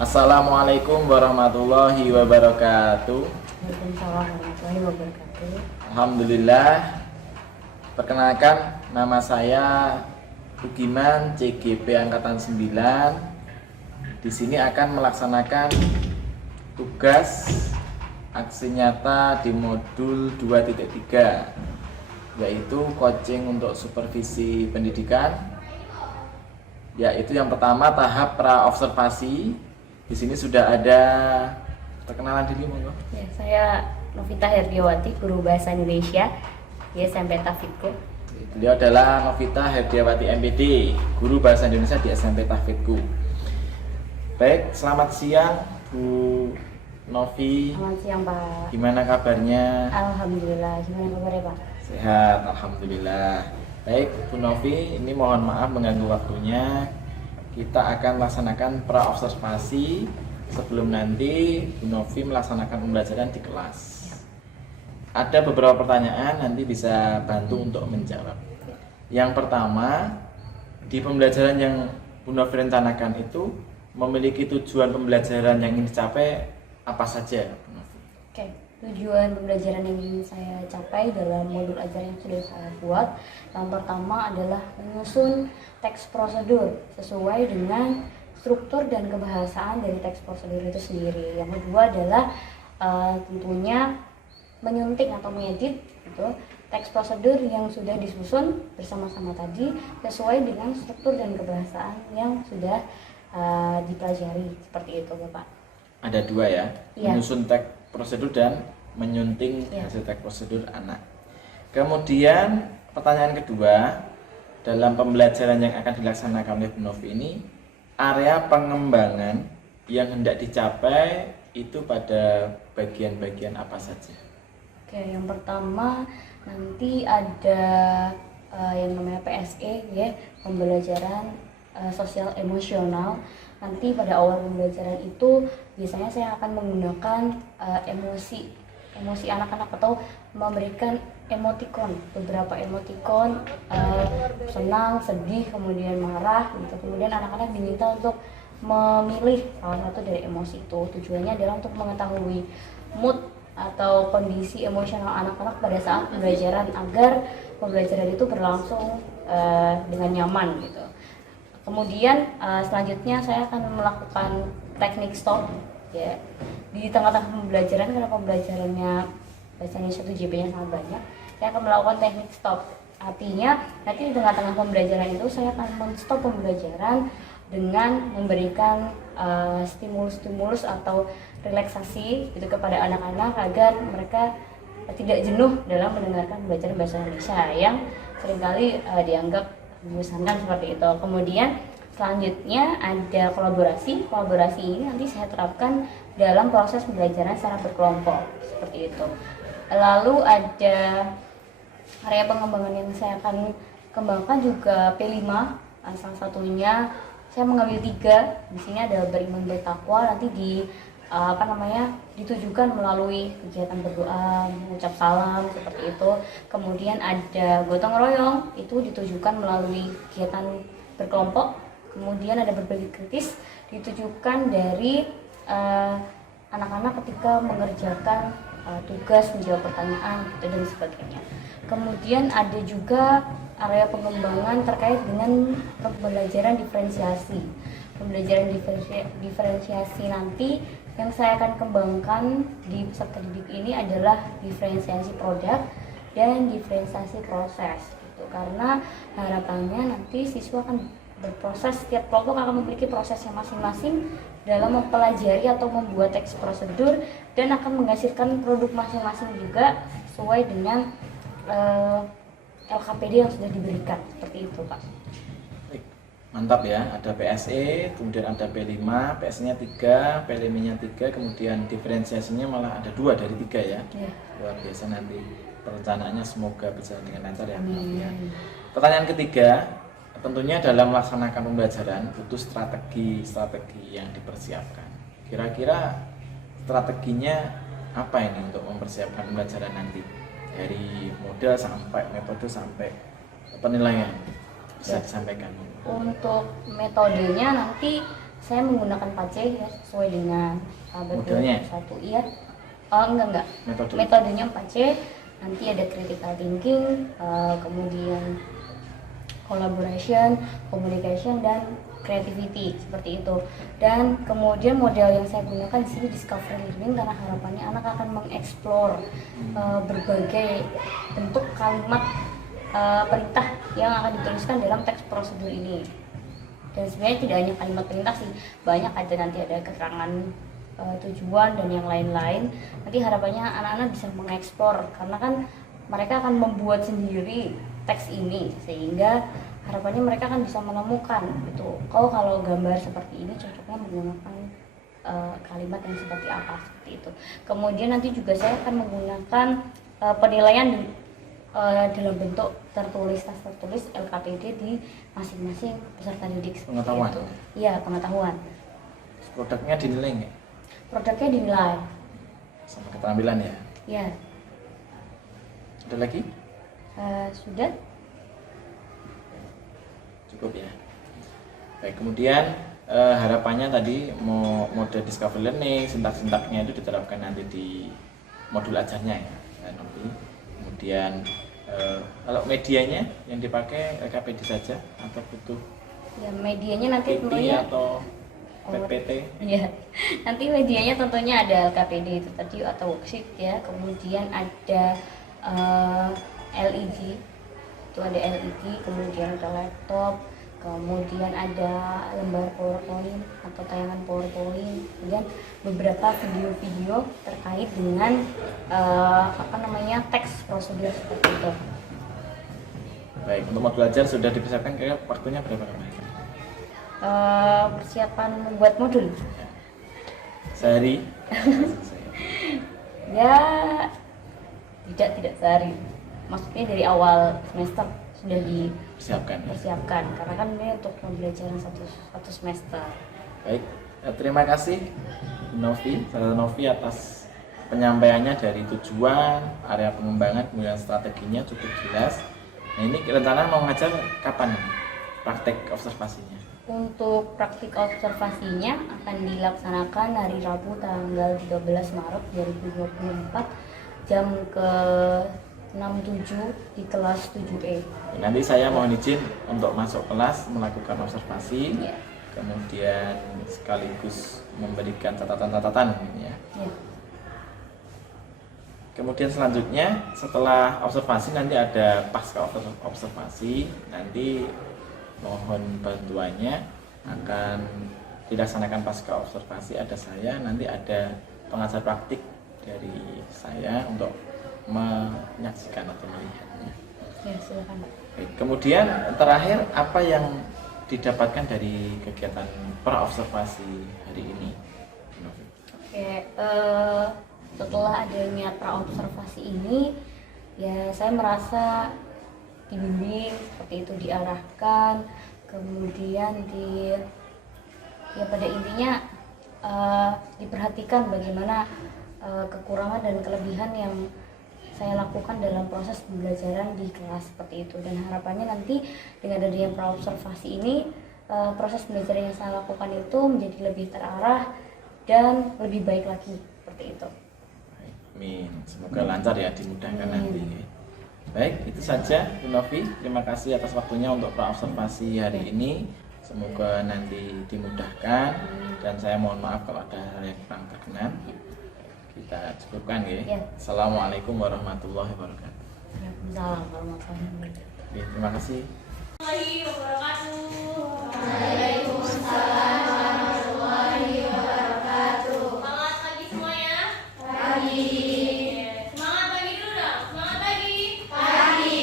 Assalamualaikum warahmatullahi wabarakatuh. Waalaikumsalam warahmatullahi wabarakatuh. Alhamdulillah. Perkenalkan, nama saya Bugiman, CGP Angkatan 9. Di sini akan melaksanakan tugas aksi nyata di modul 2.3, yaitu coaching untuk supervisi pendidikan. Yaitu yang pertama tahap pra-observasi. Di sini sudah ada perkenalan diri, monggo. Ya, saya Novita Herdiawati, guru bahasa Indonesia di SMP Tafidku. Beliau adalah Novita Herdiawati MPD, guru bahasa Indonesia di SMP Tafidku. Baik, selamat siang Bu Novi. Selamat siang Pak. Gimana kabarnya? Alhamdulillah. Gimana kabarnya Pak? Sehat, alhamdulillah. Baik, Bu Novi, ini mohon maaf mengganggu waktunya. Kita akan melaksanakan pra-observasi sebelum nanti Bu Novi melaksanakan pembelajaran di kelas. Ada beberapa pertanyaan, nanti bisa bantu untuk menjawab. Yang pertama, di pembelajaran yang Bu Novi rencanakan itu memiliki tujuan pembelajaran yang ingin dicapai apa saja, Bu Novi? Oke, tujuan pembelajaran yang ingin saya capai dalam modul ajaran yang sudah saya buat, yang pertama adalah menyusun teks prosedur sesuai dengan struktur dan kebahasaan dari teks prosedur itu sendiri. Yang kedua adalah tentunya menyuntik atau mengedit gitu, teks prosedur yang sudah disusun bersama-sama tadi sesuai dengan struktur dan kebahasaan yang sudah dipelajari, seperti itu Bapak. Ada dua ya, Iya. menyusun teks prosedur dan menyunting Iya. hasil teks prosedur anak. Kemudian pertanyaan kedua, dalam pembelajaran yang akan dilaksanakan oleh Bu Novi ini, area pengembangan yang hendak dicapai itu pada bagian-bagian apa saja? Oke, yang pertama nanti ada yang namanya PSE ya, pembelajaran sosial emosional. Nanti pada awal pembelajaran itu biasanya saya akan menggunakan emosi anak-anak atau memberikan emotikon, beberapa emotikon, senang, sedih, kemudian marah gitu. Kemudian anak-anak diminta untuk memilih salah satu dari emosi itu. Tujuannya adalah untuk mengetahui mood atau kondisi emosional anak-anak pada saat pembelajaran agar pembelajaran itu berlangsung dengan nyaman gitu. Kemudian selanjutnya saya akan melakukan teknik stop ya. Di tengah-tengah pembelajaran, karena pembelajarannya bahasanya 1 GB-nya sangat banyak, saya akan melakukan teknik stop. Artinya nanti di tengah-tengah pembelajaran itu saya akan men-stop pembelajaran dengan memberikan stimulus-stimulus atau relaksasi gitu kepada anak-anak agar mereka tidak jenuh dalam mendengarkan pembelajaran bahasa Indonesia yang seringkali dianggap membosankan seperti itu. Kemudian selanjutnya ada kolaborasi. Kolaborasi ini nanti saya terapkan dalam proses pembelajaran secara berkelompok seperti itu. Lalu ada area pengembangan yang saya akan kembangkan juga P5. Salah satunya saya mengambil 3. Di sini ada beriman bertakwa, nanti ditujukan melalui kegiatan berdoa, mengucap salam seperti itu. Kemudian ada gotong royong, itu ditujukan melalui kegiatan berkelompok. Kemudian ada berbagi kritis, ditujukan dari anak-anak ketika mengerjakan tugas, menjawab pertanyaan dan sebagainya. Kemudian ada juga area pengembangan terkait dengan pembelajaran diferensiasi. Pembelajaran diferensiasi nanti yang saya akan kembangkan di peserta didik ini adalah diferensiasi produk dan diferensiasi proses gitu. Karena harapannya nanti siswa akan berproses, setiap kelompok akan memiliki prosesnya masing-masing dalam mempelajari atau membuat teks prosedur dan akan menghasilkan produk masing-masing juga sesuai dengan LKPD yang sudah diberikan, seperti itu Pak. Mantap ya, ada PSE, kemudian ada P5, PSE-nya 3, P5-nya 3, kemudian diferensiasinya malah ada 2 dari 3 ya. Luar biasa, nanti perencanaannya semoga berjalan dengan lancar ya. Pertanyaan ketiga, tentunya dalam melaksanakan pembelajaran butuh strategi yang dipersiapkan. Kira-kira strateginya apa ini untuk mempersiapkan pembelajaran nanti? Dari model sampai metode sampai penilaian bisa disampaikan. Untuk metodenya nanti saya menggunakan PACE ya, sesuai dengan modelnya satu iya. Oh enggak metodenya PACE. Nanti ada critical thinking, kemudian collaboration, communication, dan creativity seperti itu. Dan kemudian model yang saya gunakan di sini discovery learning karena harapannya anak akan mengeksplor berbagai bentuk kalimat perintah yang akan dituliskan dalam teks prosedur ini. Dan sebenarnya tidak hanya kalimat perintah sih, banyak nanti ada keterangan tujuan dan yang lain-lain. Nanti harapannya anak-anak bisa mengeksplor karena kan mereka akan membuat sendiri teks ini, sehingga harapannya mereka akan bisa menemukan gitu. Kalau gambar seperti ini cocoknya menggunakan kalimat yang seperti apa, seperti itu. Kemudian nanti juga saya akan menggunakan penilaian dalam bentuk tertulis LKPD di masing-masing peserta didik. Pengetahuan. Iya, pengetahuan. Produknya dinilai nggak? Produknya dinilai. Sama keterampilan ya? Iya. Ada lagi? Sudah. Cukup ya. Baik, kemudian harapannya tadi mode discovery learning, sintak-sintaknya itu diterapkan nanti di modul ajarnya ya. Kemudian kalau medianya yang dipakai LKPD saja atau butuh ya medianya nanti PT tentunya atau PPT? Ya, nanti medianya tentunya ada LKPD itu tadi atau worksheet ya, kemudian ada LED, itu ada LED, kemudian ada laptop, kemudian ada lembar PowerPoint atau tayangan PowerPoint, kemudian beberapa video-video terkait dengan teks prosedur seperti itu. Baik, untuk modul ajar sudah dipersiapkan kira waktunya berapa lama? Persiapan membuat modul sehari? Ya tidak sehari, maksudnya dari awal semester sudah dipersiapkan karena kan ini untuk pembelajaran satu semester. Baik, terima kasih Novi atas penyampaiannya dari tujuan, area pengembangan, kemudian strateginya cukup jelas. Nah, ini rencana mau ngajar kapan praktek observasinya? Untuk praktik observasinya akan dilaksanakan hari Rabu tanggal 13 Maret 2024 jam ke 67 di kelas 7E. Nanti saya mohon izin untuk masuk kelas melakukan observasi, ya. Kemudian sekaligus memberikan catatan-catatan ya. Ya. Kemudian selanjutnya setelah observasi nanti ada pasca observasi, nanti mohon bantuannya akan dilaksanakan pasca observasi, ada saya, nanti ada pengajar praktik dari saya untuk menyaksikan atau melihatnya. Ya, silakan. Baik, kemudian terakhir apa yang didapatkan dari kegiatan pra observasi hari ini? Oke, setelah adanya pra observasi ini ya saya merasa dibimbing seperti itu, diarahkan, kemudian pada intinya diperhatikan bagaimana kekurangan dan kelebihan yang saya lakukan dalam proses pembelajaran di kelas seperti itu. Dan harapannya nanti dengan adanya pra observasi ini proses pembelajaran yang saya lakukan itu menjadi lebih terarah dan lebih baik lagi seperti itu. Amin, semoga lancar ya, dimudahkan nanti. Baik, itu saja Novi. Terima kasih atas waktunya untuk pra observasi hari ini. Semoga nanti dimudahkan dan saya mohon maaf kalau ada hal yang kurang berkenan. Kita cukupkan ya. Assalamualaikum warahmatullahi wabarakatuh. Waalaikumsalam warahmatullahi wabarakatuh. Terima kasih. Waalaikumsalam warahmatullahi wabarakatuh. Semangat pagi semuanya. Pagi. Semangat pagi dulu dong. Semangat pagi. Pagi.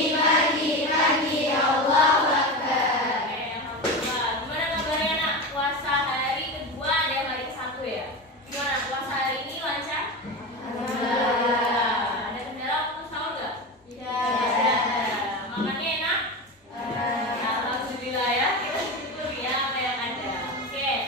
Allahu Akbar. Alhamdulillah. Gimana kabarnya nak? Puasa hari kedua ada yang hari ke-1 ya. Gimana puasa hari ini lancar? Alhamdulillah. Ada kendala waktu sahur nggak? Tidak ada. Makannya enak? Alhamdulillah ya. Kita syukur ya apa yang ada. Oke.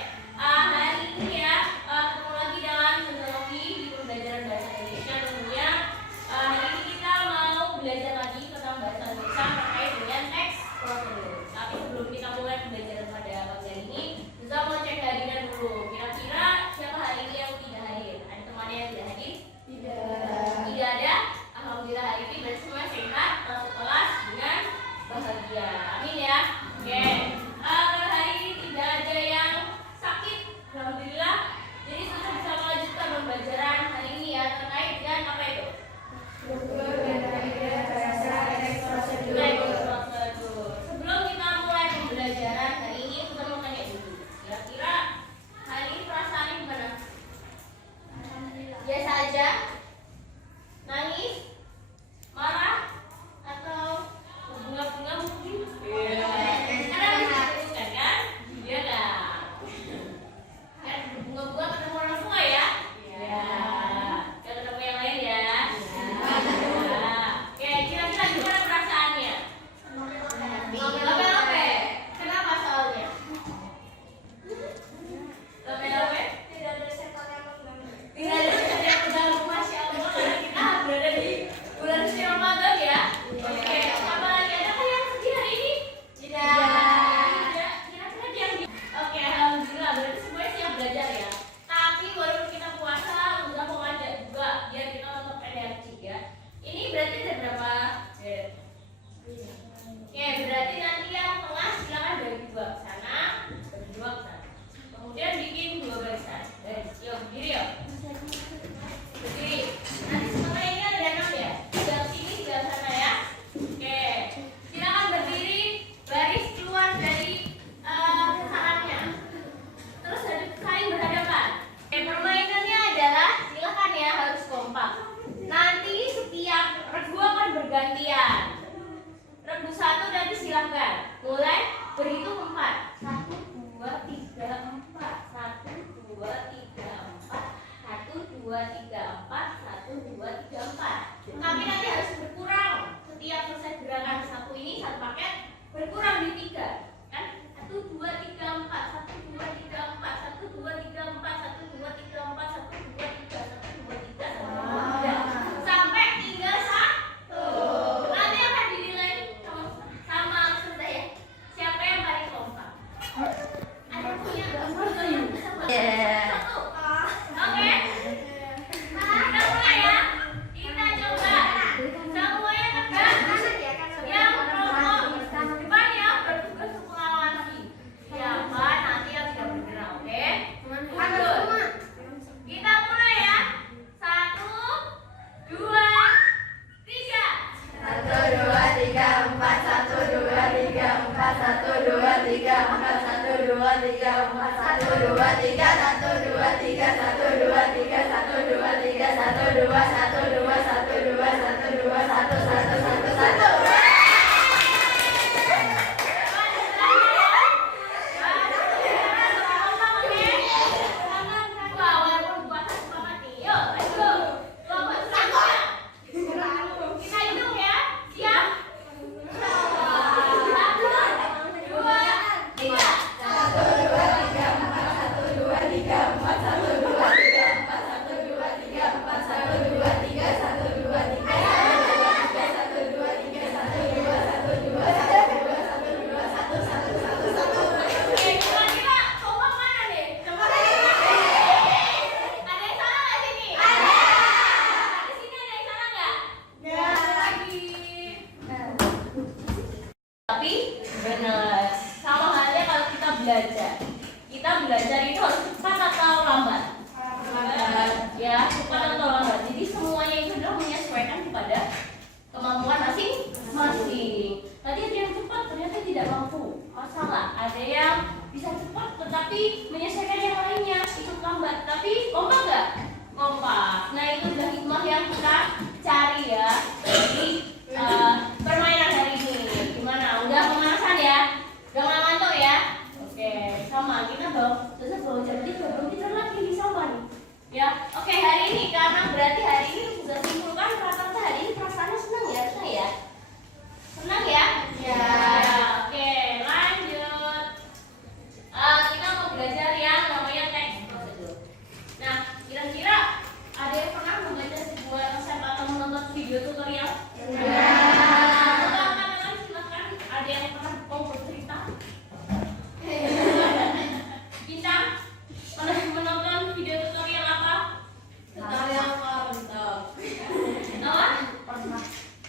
2, 3, 4, 1, 2, 3, 4. Tapi nanti harus berkurang. Setiap selesai gerakan satu ini, satu paket berkurang di 3. Kan? 1, 2, 3, 4, 1, 2, 3, 4, 1, 2, 3, 4, 1, 2, 3, 4, 1, 2, 3, 1, 2, 3, 1, 2, 3. Sampai tinggal 1. Nanti akan dinilai sama peserta ya. Siapa yang paling kompak? Ada punya satu. Oke. Kita mulai ya. Kita coba semuanya tegak. Yang kelompok depan ya bertugas untuk mengawasi. Siapa nanti yang tidak bergerak, oke? Lanjut. Kita mulai ya. 1, 2, 3. 1, 2, 3, 4, 1, 2, 3, 4, 1, 2, 3, 4, 1, 2, 3, 4, 1, 2, 3, 1, 2, 3, 1, 2, 3, 1, 2, 3, 1, 2, 1, 2, 1, 2, 1, 2, 1, 1, 1, 1. Tapi benar, sama halnya kalau kita belajar. Kita belajar itu harus cepat atau lambat? Ya, cepat atau lambat. Jadi semuanya itu adalah menyesuaikan kepada kemampuan masing-masing. Tadi ada yang cepat ternyata tidak mampu. Masalah, ada yang bisa cepat tetapi menyesuaikan yang lainnya ikut lambat. Tapi kompak nggak? Kompak. Nah itu adalah hikmah yang kita cari ya. Jadi permainan hari ini gimana? Udah pemanasan ya? Udah nggak ngantuk ya? Oke, sama kita bawa jam 3 belum tidur lagi di sama nih. Ya, oke hari ini karena berarti hari ini sudah simpulkan rata-rata hari ini perasaannya senang ya, ya? Senang ya? Ya. Oke, lanjut. Kita mau belajar yang namanya teks prosedur. Nah, kira-kira ada yang pernah membaca sebuah resep atau menonton video tutorial? Silakan. Ada yang pernah mau bercerita? Bintang, pernah menonton video tutorial apa? Tutorial kontol. Apa?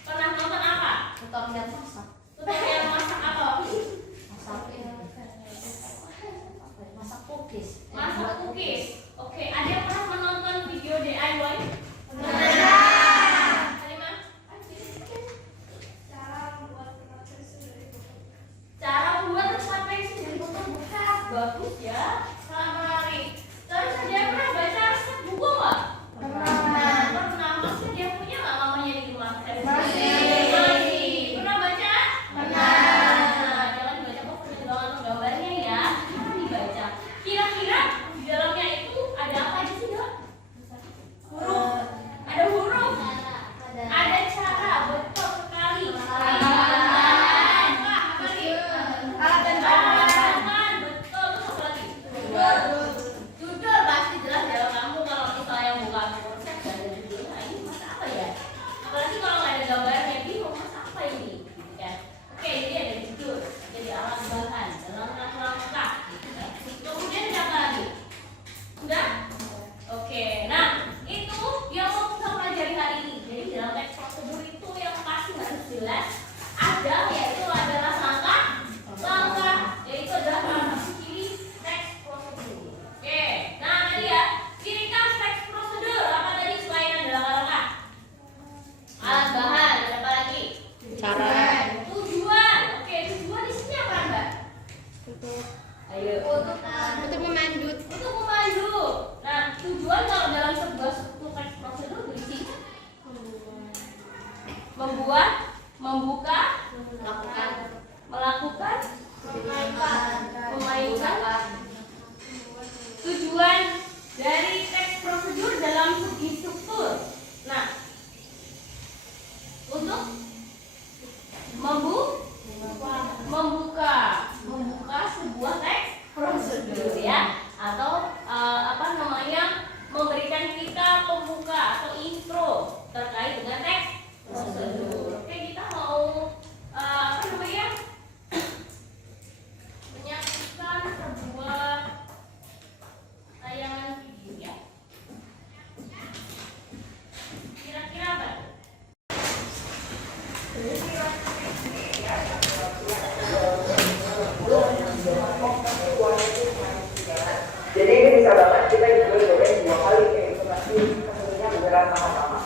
Pernah nonton apa? Tutorial masak. Tutorial masak apa? Masak cookies. Masak cookies. Oke, ada yang pernah menonton video DIY? Halimah? Cara buat tempat pensil dari botol bekas. Bagus ya. Sangat menarik. Terus ada yang pernah baca resep buku nggak? Pernah. Masih dia punya nggak mamanya di rumah? Masih. Pernah baca? Pernah. Jangan dibaca kok pertimbangan gambarnya ya. Jangan dibaca. Kira-kira di dalamnya itu ada apa aja sih, Dok? Huruf. Ada huruf. Ada cara. Betul sekali. Jujur pasti jelas ya kamu kalau misalnya buka resep dan ada judulnya ini masak apa ya? Apalagi kalau nggak ada gambarnya bingung masak apa ini, gitu kan? Oke, jadi ada judul, jadi alat bahan, dalam langkah, gitu kan? Kemudian ada apa lagi? Udah? Oke, nah itu yang mau kita pelajari hari ini. Jadi dalam teks prosedur itu yang pasti harus jelas ada yaitu adalah langkah, yaitu adalah langkah ciri teks prosedur. Oke, nah tadi ya ciri khas teks prosedur apa tadi selain ada langkah? Alat bahan, ada apa lagi? Tujuan. Oke, tujuan di sini apa Mbak? Ayo. Untuk memandu. Untuk memandu. Nah, tujuan kalau dalam sebuah struktur teks prosedur berisi membuat, membuka, melakukan, memainkan. Tujuan dari teks prosedur dalam Jadi ini bisa banget kita juga goreng 2 kali kayak gitu nanti kemudian beneran sama-sama.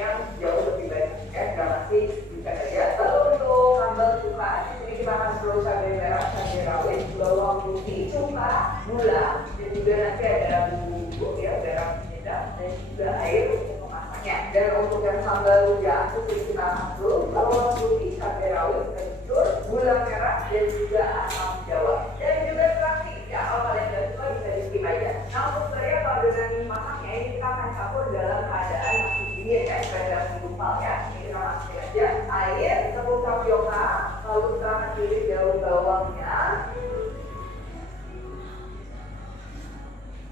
Yang jauh lebih baik ya, nggak masih bisa kerja. Lalu untuk sambal cuka, ini kita akan perlu cabai merah, cabai rawit, bawang putih, cuka, gula, dan juga nanti ada bumbu ya, garam, penyedap, dan juga air untuk memasaknya. Dan untuk yang sambal rujak, itu kita ambil bawang putih, cabai rawit, kencur, gula merah, dan juga asam jawa. Dan juga terakhir ya, kalau kalian nggak suka bisa di skip aja. Nah untuk saya kalau dengan masaknya ini kita akan campur dalam keadaan masih dingin ya, supaya menggumpal ya. Ini kita masukin aja air, tepung tapioka, lalu kita akan pilih daun bawangnya,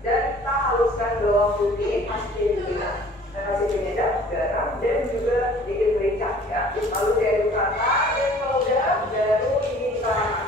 dan kita haluskan bawang putih, masukin gula, dan kasih penyedap, garam, dan juga sedikit merica ya. Lalu diaduk rata, dan kalau udah baru ini kita masak.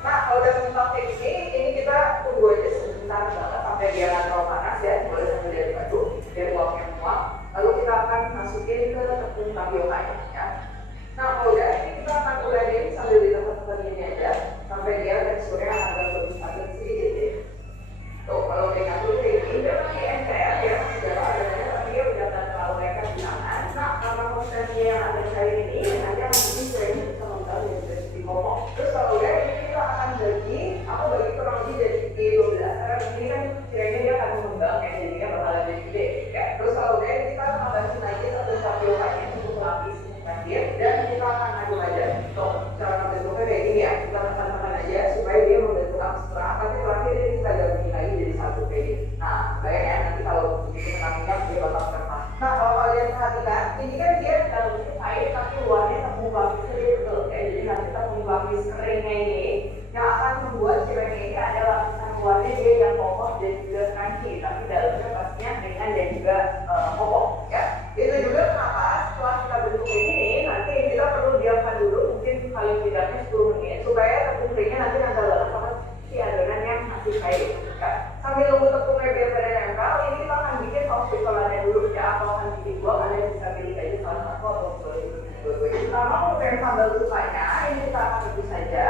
Nah, kalau udah mentok kayak gini, ini kita tunggu aja sebentar banget sampai dia nggak terlalu panas ya, boleh sambil diaduk-aduk, biar uapnya muak. Lalu kita akan masukin ke tepung tapioka ya. Nah, kalau udah ini kita akan ularin sambil ditekan-tekan ini aja, sampai dia teksturnya agak lebih padat sedikit deh. Tuh, kalau dengan dulu kayak gini, dia masih encer ya, dalam adanya, tapi dia udah nggak terlalu lengket di tangan. Nah, karena konsistensinya yang ada cair ini, nanti akan bikin kuenya bisa mengembang dan jadi ngomong. Terus kalau udah ini kita akan bagi, aku bagi kurang lebih jadi 12, karena ini kan cirengnya dia akan mengembang ya, jadinya bakalan jadi gede ya. Terus kalau udah ini kita tambahin lagi satu tapiokanya untuk lapis terakhir, dan kita akan aduk aja. Tuh, cara bentuknya kayak gini ya, kita tekan-tekan aja supaya dia membentuk abstrak, tapi terakhir ini kita gabungin lagi jadi satu kayak gini. Nah, bayangnya nanti kalau begitu menangnya dia bakal kertas. Nah, kalau kalian perhatikan, ini kan dia dalamnya cair tapi luarnya tepung lapisnya dia betul ya. Jadi nanti tepung lapis keringnya ini yang akan membuat cirengnya ini ada lapisan luarnya dia yang kokoh dan juga crunchy, tapi dalamnya pastinya ringan dan juga kokoh ya. Itu juga kenapa setelah kita bentuk ini nanti kita perlu diamkan dulu mungkin paling tidaknya 10 menit supaya tepung keringnya nanti nempel banget sama si adonan yang masih cair ya. Sambil nunggu tepungnya biar pada nempel, ini kita akan bikin saus piccolannya dulu ya, atau akan bikin dua, kalian bisa pilih aja salah satu atau dua-duanya. Pertama untuk yang sambal cukanya, ini kita akan rebus saja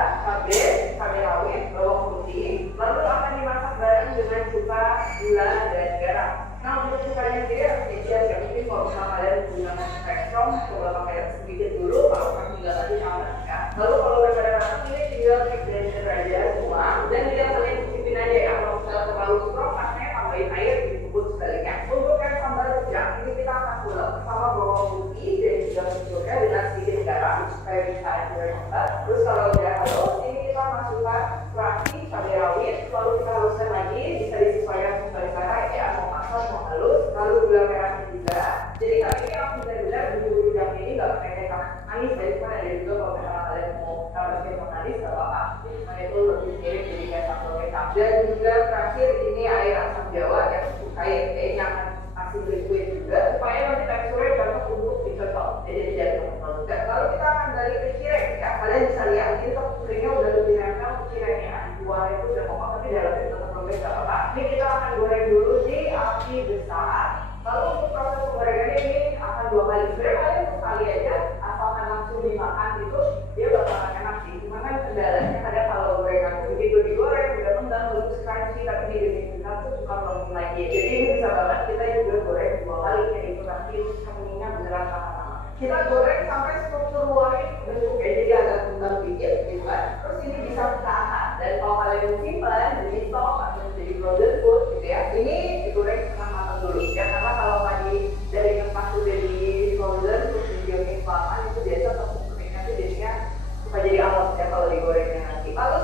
cabai rawit, bawang putih, lalu akan dimasak bareng dengan cuka, gula, dan garam. Nah untuk cukanya sendiri harus dihias ya, mungkin kalau misalnya kalian menggunakan cuka strong, coba pakai sedikit dulu, kalau kan tinggal lagi nyaman ya. Lalu kalau udah pada matang, ini tinggal take blender aja semua, dan tinggal kalian cicipin aja ya. Kalau misalnya terlalu strong, pastinya tambahin air dikubur sebaliknya. Untuk yang sambal rujak, ini kita akan ulek sama bawang putih dan juga kencurnya dengan sedikit garam supaya bisa ada nambah. Terus kalau udah halus, ini kita masukkan terasi, cabai rawit, lalu kita haluskan lagi, bisa disesuaikan dengan selera ya, mau kasar mau halus, lalu gula merahnya juga. Jadi kali ini aku benar-benar bumbu rujak ini nggak pakai kecap manis, jadi cuma ada juga kalau misalnya kalian mau tambah kecap manis nggak apa-apa. Cuma itu lebih mirip jadi kayak sambal kecap. Dan juga terakhir ini air asam jawa yang cair, yang akan kasih liquid juga supaya nanti teksturnya cocok untuk dicocok. Jadi tidak terlalu juga. Lalu kita akan balik ke cireng ya. Kalian bisa lihat ini tepung keringnya udah lebih nempel ke cirengnya. Luarnya itu udah kokoh tapi dalamnya tetap lembek nggak apa-apa. Ini kita akan goreng dulu di api besar. Lalu untuk proses penggorengannya ini akan 2 kali. Sebenarnya kalian sekali aja asalkan langsung dimakan itu dia bakalan enak sih. Cuma kan kendalanya kadang kalau gorengan itu begitu digoreng udah kembang bagus crunchy tapi dibikin tuh suka melengking lagi. Jadi ini bisa banget kita juga goreng 2 kali kayak gitu nanti keningnya beneran sama-sama. Kita goreng sampai struktur luarnya bentuknya jadi agak kembang dikit gitu kan. Terus ini bisa kita angkat dan kalau kalian mau simpan jadi stok atau jadi frozen food gitu ya. Ini digoreng setengah matang dulu ya, karena kalau tadi dari tempat udah di frozen terus didiamin kelamaan itu biasa tepung keringnya tuh jadinya suka jadi alot ya kalau digorengnya nanti. Lalu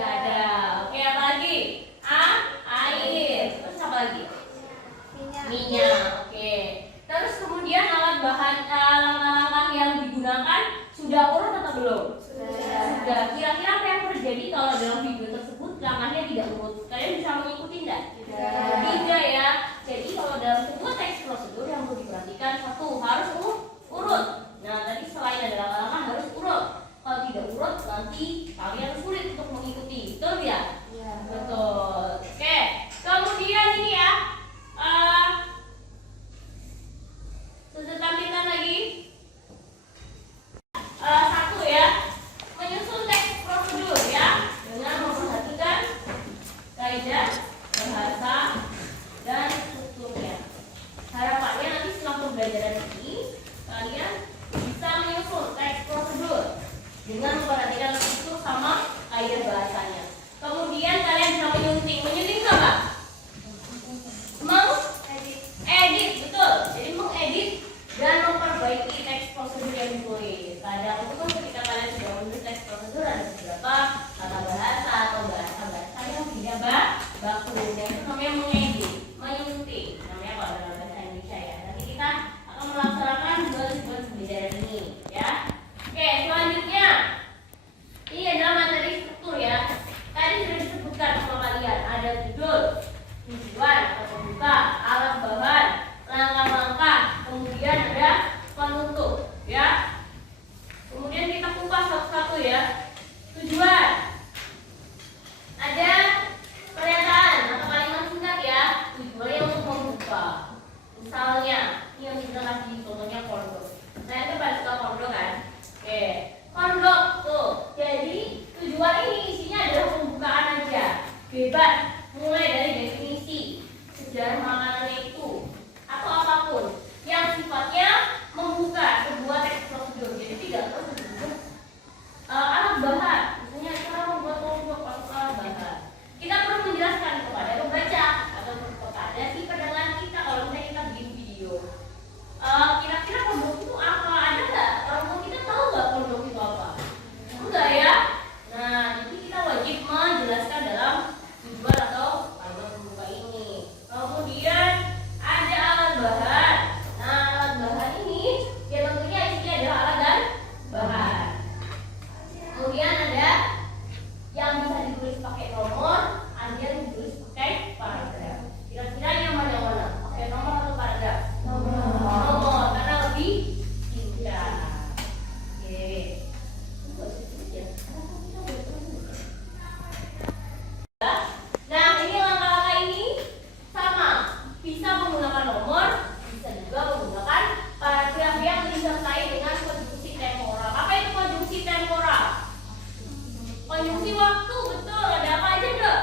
Nggak ada. Oke, apa lagi? Air. Terus apa lagi? Minyak. Oke. Terus kemudian alat bahan langkah-langkah yang digunakan sudah urut atau belum? Sudah. Kira-kira apa yang terjadi kalau dalam video tersebut langkahnya tidak urut? Kalian bisa mengikuti enggak? Tidak ya. Jadi kalau dalam sebuah teks prosedur yang perlu diperhatikan, satu harus urut. Nah, tadi selain ada langkah-langkah harus urut. Kalau tidak urut nanti kalian sulit untuk mengikuti. Betul ya? Betul. Oke. Kemudian ini ya. Tampilkan lagi. Satu ya. Menyusun teks prosedur ya dengan memperhatikan kaidah bahasa dan strukturnya. Harapannya nanti setelah pembelajaran ini kalian bisa menyusun teks prosedur dengan memperhatikan struktur sama kaidah bahasanya. Kemudian kalian bisa menyunting. Menyunting apa? Edit, betul. Jadi mengedit dan memperbaiki teks prosedur yang ditulis. Kadang itu kan ketika kalian sudah menulis teks prosedur ada beberapa kata bahasa atau bahasa yang tidak baku. Dan itu namanya mengedit, menyunting. Namanya kalau dalam bahasa Indonesia ya. Nanti kita akan melaksanakan buat pembelajaran ini, ya. Oke, selanjutnya ini adalah materi struktur ya. Tadi sudah disebutkan sama kalian ada judul, tujuan atau pembuka, alat bahan, langkah-langkah, kemudian ada penutup, ya. Kemudian kita kupas satu-satu ya. Tujuan, ada pernyataan atau kalimat singkat ya. Tujuannya untuk membuka. Misalnya, ini yang kita kasih contohnya kondok. Saya tuh pada suka kondok kan. Oke, kondok tuh. Jadi tujuan ini isinya adalah pembukaan aja, bebas. Mulai dari definisi, sejarah makanannya itu, atau apapun yang sifatnya membuka sebuah teks prosedur. Jadi tidak perlu disebut alat bahan, misalnya cara membuat kondok atau alat bahan. Kita perlu menjelaskan kepada pembaca atau kepada si pendengar kita kalau misalnya kita bikin video. Kira-kira kondok itu apa? Ada nggak? Orang tua kita tahu nggak kondok itu apa? Enggak ya? Nah, jadi kita wajib menjelaskan dalam tujuan atau kalimat pembuka ini. Kemudian ada alat bahan. Nah, alat bahan ini ya tentunya isinya adalah alat dan bahan. Kemudian ada yang bisa ditulis pakai nomor, ada yang ditulis pakai paragraf. Kira-kira yang mana? Pakai nomor atau paragraf? Nomor, karena lebih singkat. Oke. Nah, ini langkah-langkah ini sama, bisa menggunakan nomor, bisa juga menggunakan paragraf yang disertai dengan konjungsi temporal. Apa itu konjungsi temporal? Konjungsi waktu, betul. Ada apa aja, Dok?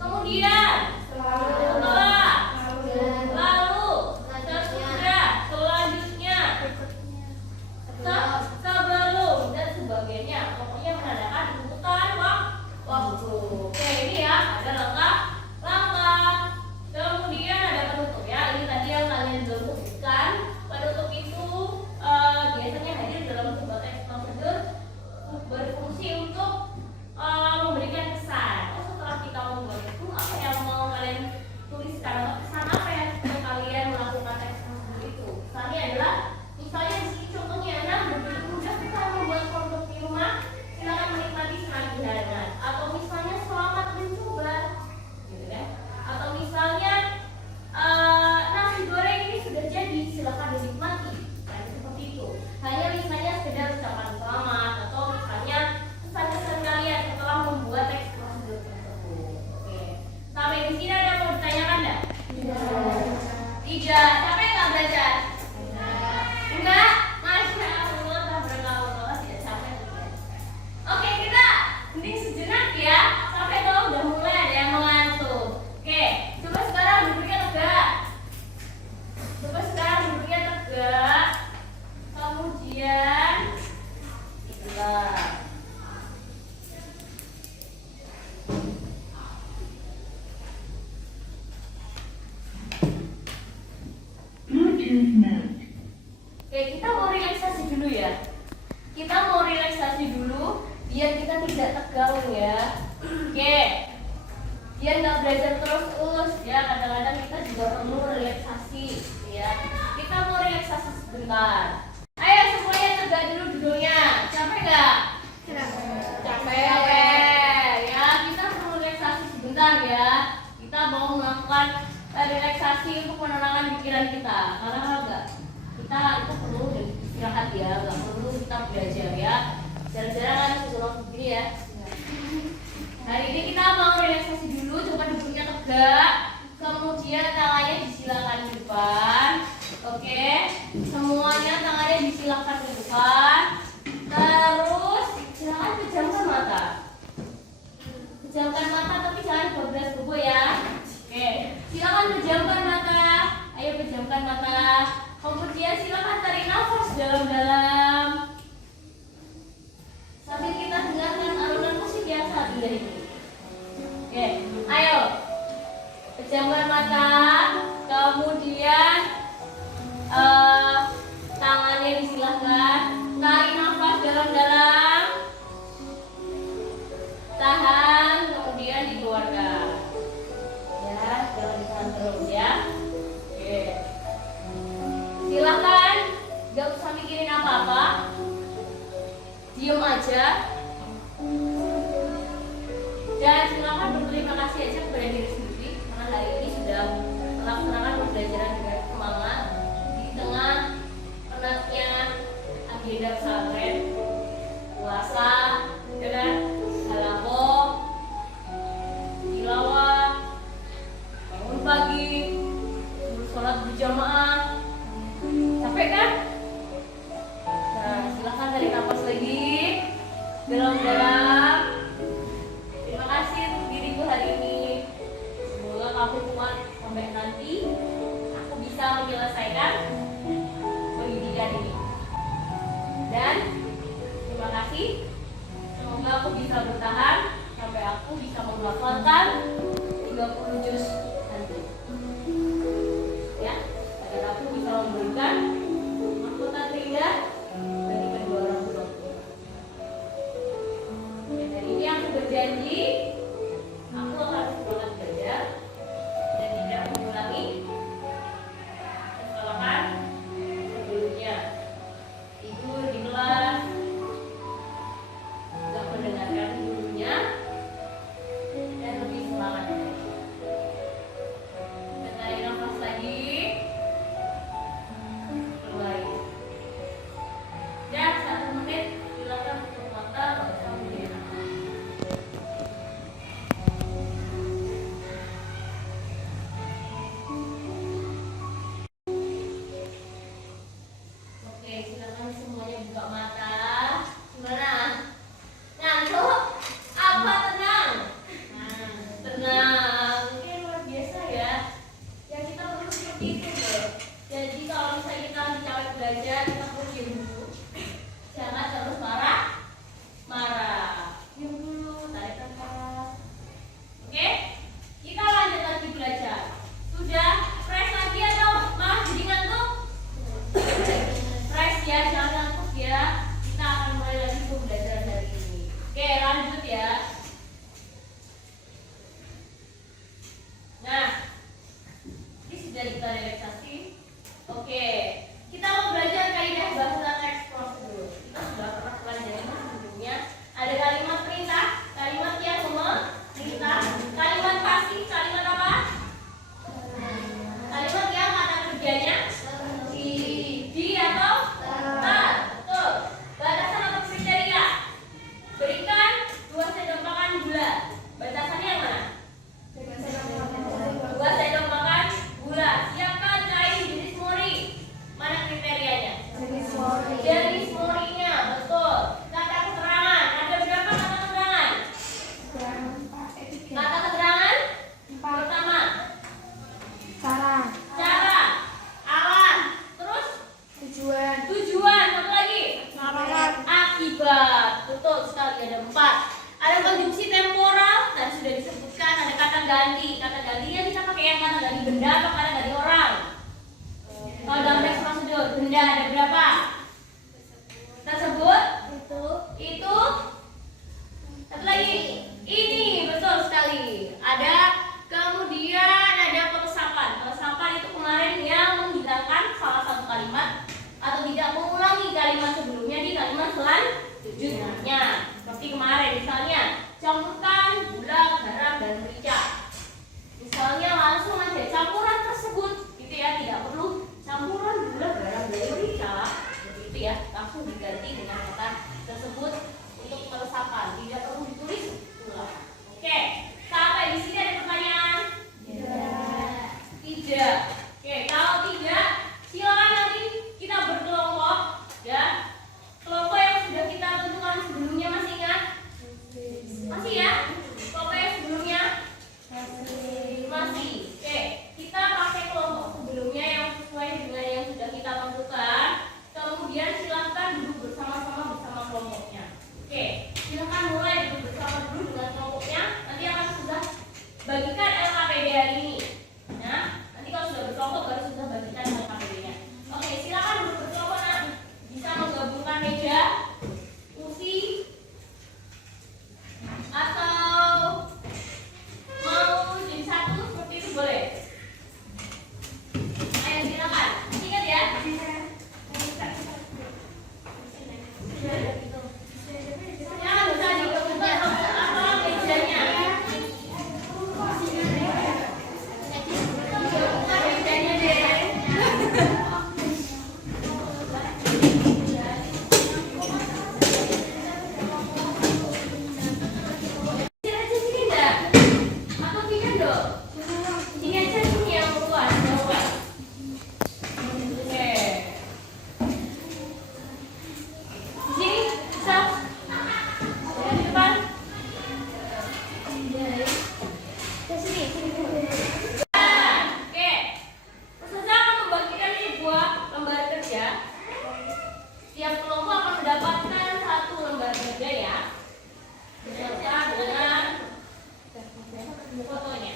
Kemudian, setelah, lalu, sesudah, selanjutnya, sebelum, dan sebagainya. Pokoknya menandakan urutan waktu. Oke, ini ya ada langkah-langkah. Kemudian ada penutup ya. Ini tadi yang kalian belum sebutkan. Penutup itu biasanya hadir dalam sebuah teks prosedur, berfungsi untuk memberikan kesan. Setelah kita membuat itu, apa yang mau kalian tuliskan? Kesan apa yang kalian melakukan teks prosedur itu? Kesannya adalah, misalnya di sini contohnya, nah begitu mudah kita membuat kondok di rumah. Silakan menikmati senang hangat. Atau misalnya selamat mencoba, gitu kan? Atau misalnya nasi goreng ini sudah jadi, silakan dinikmati. Nah, seperti itu. Hanya misalnya sekedar ucapan selamat atau misalnya pesan-pesan kalian setelah membuat teks prosedur tersebut. Oke. Sampai di sini ada yang mau ditanyakan enggak? Tidak. Capek nggak belajar? Enggak. Masya Allah, tabarakallah, tidak capek. Oke, kita hening sejenak ya. Sampai kalau udah mulai ada yang mengantuk. Oke, coba sekarang duduknya tegak. Kemudian itulah. Oke, kita mau relaksasi dulu ya. Kita mau relaksasi dulu biar kita tidak tegang ya. Oke. Biar nggak belajar terus ya. Kadang-kadang kita juga perlu relaksasi ya. Kita mau relaksasi sebentar. Ayo semuanya tegak dulu duduknya. Capek nggak? Capek. Ya, kita perlu relaksasi sebentar ya. Kita mau melakukan relaksasi untuk menenangkan pikiran kita. Karena enggak, kita itu perlu istirahat ya, nggak perlu kita belajar ya. Jarang-jarang ada sesuatu begini ya. Hari ini kita mau relaksasi dulu, coba duduknya tegak. Kemudian tangannya disilakan di depan. Oke, semuanya tangannya disilakan ke depan. Terus silakan pejamkan mata. Pejamkan mata tapi jangan bablas bobo ya. Oke, silakan pejamkan mata. Ayo pejamkan mata. Kemudian silakan tarik nafas dalam-dalam. Sambil kita dengarkan alunan musik yang sangat indah ini. Oke, ayo pejamkan mata. Kemudian tangannya disilahkan. Tarik nafas dalam-dalam. Tahan, kemudian dikeluarkan. Ya, jangan ditahan terus ya. Oke. Silakan, gak usah mikirin apa-apa. Diam aja. Dan silakan berterima kasih aja kepada diri sendiri karena hari ini sudah melaksanakan pembelajaran dengan semangat di tengah penatnya agenda pesantren, puasa, ya kan? Halaqah, tilawah, bangun pagi, sholat berjamaah. Capek kan? Nah, silahkan tarik nafas lagi dalam-dalam. Terima kasih untuk diriku hari ini. Semoga kamu kuat sampai nanti aku bisa menyelesaikan pendidikan ini. Dan terima kasih. Semoga aku bisa bertahan sampai aku bisa menghafalkan 30 juz nanti. Ya, agar aku bisa memberikan mahkota terindah bagi kedua orang tua. Dan hari ini aku berjanji aku akan semangat belajar dan tidak mengulangi kesalahan sebelumnya. Tidur di kelas, tidak mendengarkan gurunya, dan lebih semangat. Dan tarik nafas lagi, keluarin. Dan 1 menit silakan tutup mata, nggak usah mikirin apa. Oke, silakan semuanya buka mata. Gimana? Ngantuk? Apa tenang? Tenang. Oke, luar biasa ya. Ya kita perlu seperti itu loh. Jadi kalau misalnya kita lagi capek belajar, kita perlu diam dulu. Jangan terus marah. Diam dulu, tarik nafas. Oke? Kita lanjut lagi belajar. Sudah fresh lagi atau malah jadi ngantuk? Fresh ya, jangan ngantuk ya. Kita akan mulai lagi pembelajaran hari ini. Oke, lanjut ya. Nah, ini sudah kita relaksasi. Oke, kita mau belajar kaidah bahasa teks prosedur. Kita sudah pernah pelajari sebelumnya. Ada kalimat perintah, kalimat yang memerintah, kalimat pasif, kalimat apa? Kalimat yang kata kerjanya di atau tak. Betul. Batasan atau kriteria. Berikan 2 sendok makan gula. Batasannya yang mana? 2 sendok makan gula. Siapkan kain jenis mori. Mana kriterianya? Jenis morinya, betul. Kata keterangan. Ada berapa kata keterangan? Kata keterangan pertama. Cara, alat, terus tujuan, satu lagi. Akibat, betul sekali, ada 4. Ada konjungsi temporal, tadi sudah disebutkan. Ada kata ganti. Kata gantinya bisa pakai yang kata ganti benda atau kata ganti orang. Kalau dalam teks prosedur, benda ada berapa? Tersebut, itu, satu lagi. seperti kemarin, misalnya campurkan gula, garam, dan merica. Misalnya langsung aja campuran tersebut, gitu ya, tidak perlu campuran gula, garam, dan merica, gitu ya, langsung diganti dengan kata tersebut untuk peresapan, tidak perlu ditulis ulang. Oke, sampai di sini ada pertanyaan? Tidak. Oke, kalau tidak, silakan nanti kita berkelompok, ya. Kelompok yang sudah kita tentukan sebelumnya masih ingat? Masih ya? Kelompok yang sebelumnya? Masih. Oke, kita pakai kelompok sebelumnya yang sesuai dengan yang sudah kita tentukan. Kemudian silakan duduk bersama-sama bersama kelompoknya. Oke, silakan mulai duduk bersama dulu dengan kelompoknya. Nanti akan sudah bagikan LKPD hari ini. Nah, nanti kalau sudah berkelompok baru sudah bagikan LKPD-nya. Oke, silakan duduk berkelompok. Nah, bisa menggabungkan meja, kursi, atau mau jadi satu seperti itu boleh. Ayo silakan. Ingat ya. Jangan bisa digabungkan apa mejanya. Gabungkan mejanya deh. Sini aja sini enggak? Atau pindah dong? Sini aja sini yang luas, yang luas. Oke. Di sini bisa? Di depan? Ke sini. Oke. Peserta akan membagikan sebuah lembar kerja. Setiap kelompok akan mendapatkan satu lembar kerja ya. Beserta dengan fotonya.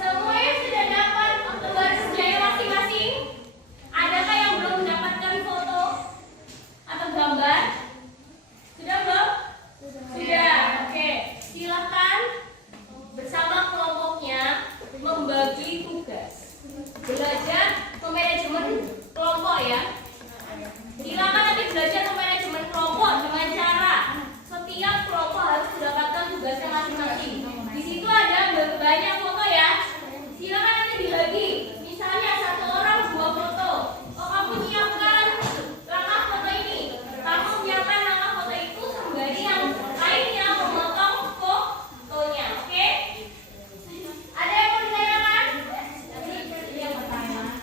Semuanya sudah dapat lembar kerjanya masing-masing? Adakah yang belum mendapatkan foto atau gambar? Sudah belum? Sudah. Oke, silakan bersama kelompoknya membagi tugas. Belajar memanajemen kelompok ya. Silakan nanti belajar memanajemen kelompok dengan cara setiap kelompok harus mendapatkan tugasnya masing-masing. Di situ ada banyak foto ya. Silakan nanti dibagi. Misalnya satu orang 2 foto. Oh, kamu nyiapkan langkah foto ini. Kamu nyiapkan langkah foto itu sembari yang lainnya memotong fotonya. Oke? Ada yang mau ditanyakan?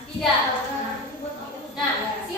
Tidak. Nah, silakan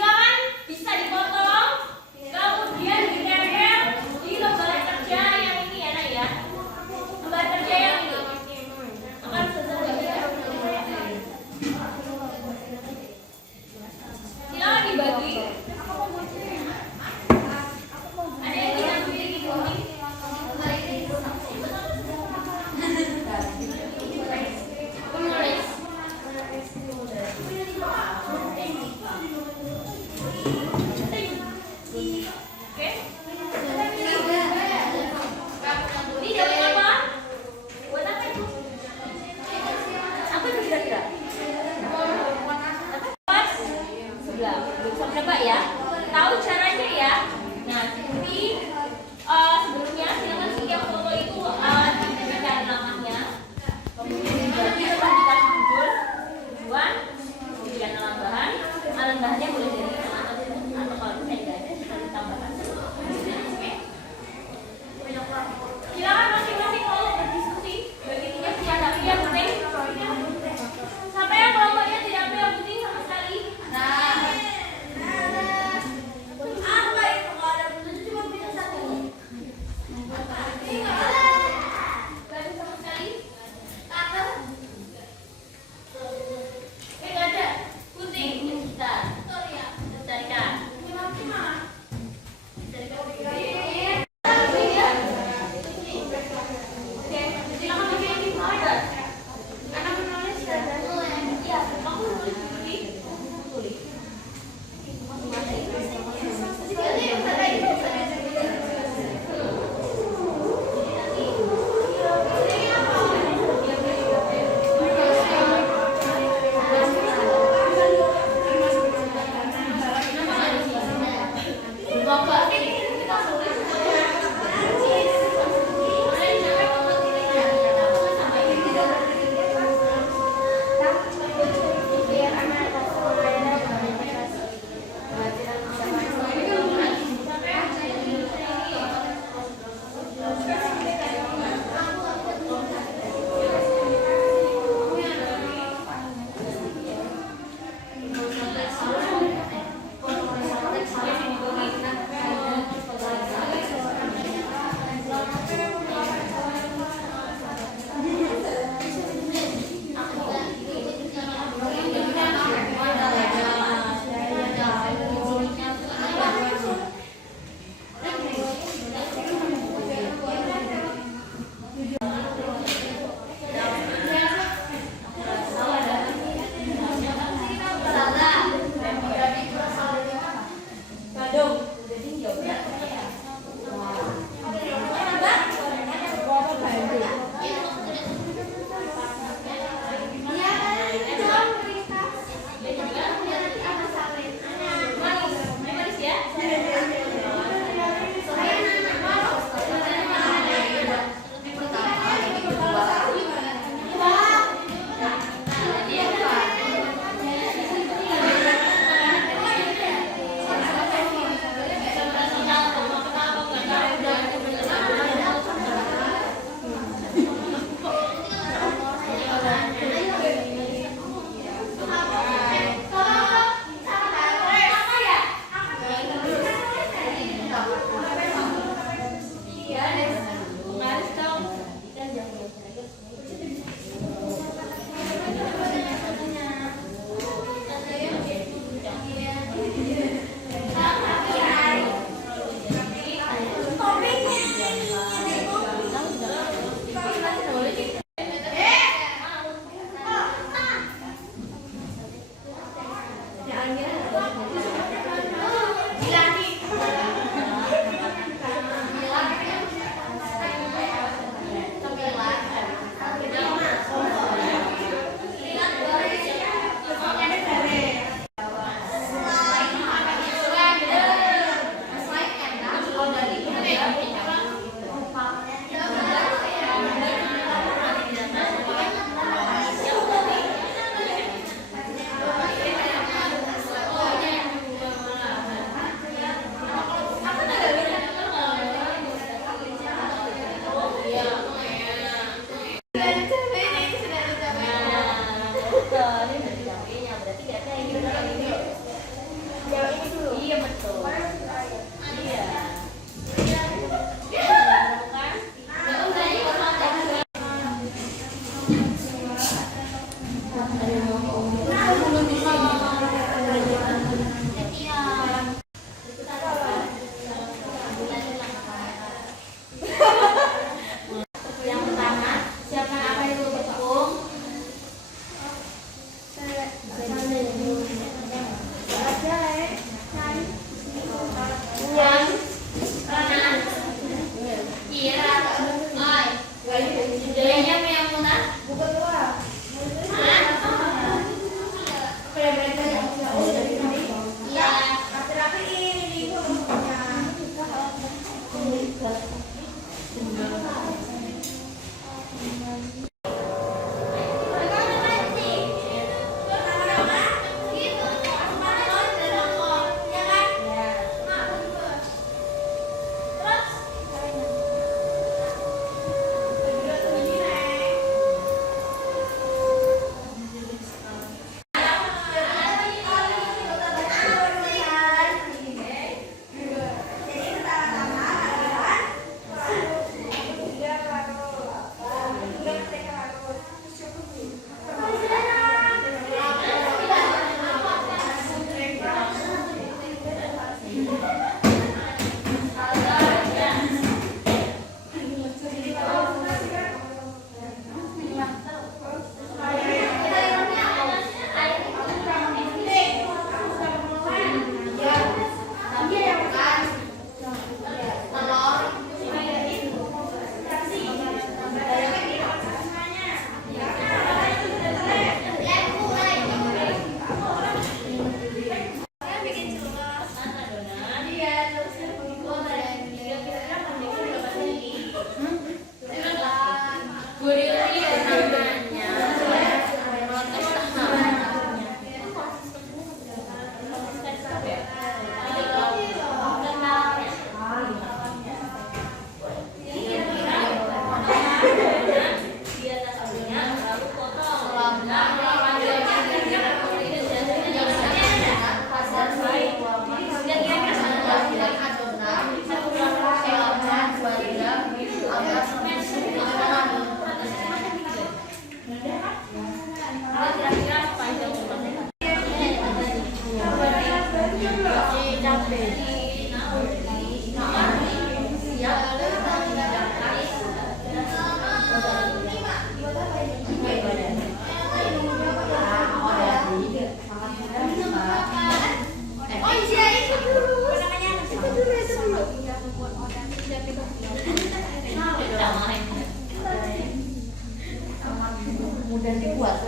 mudah dibuat.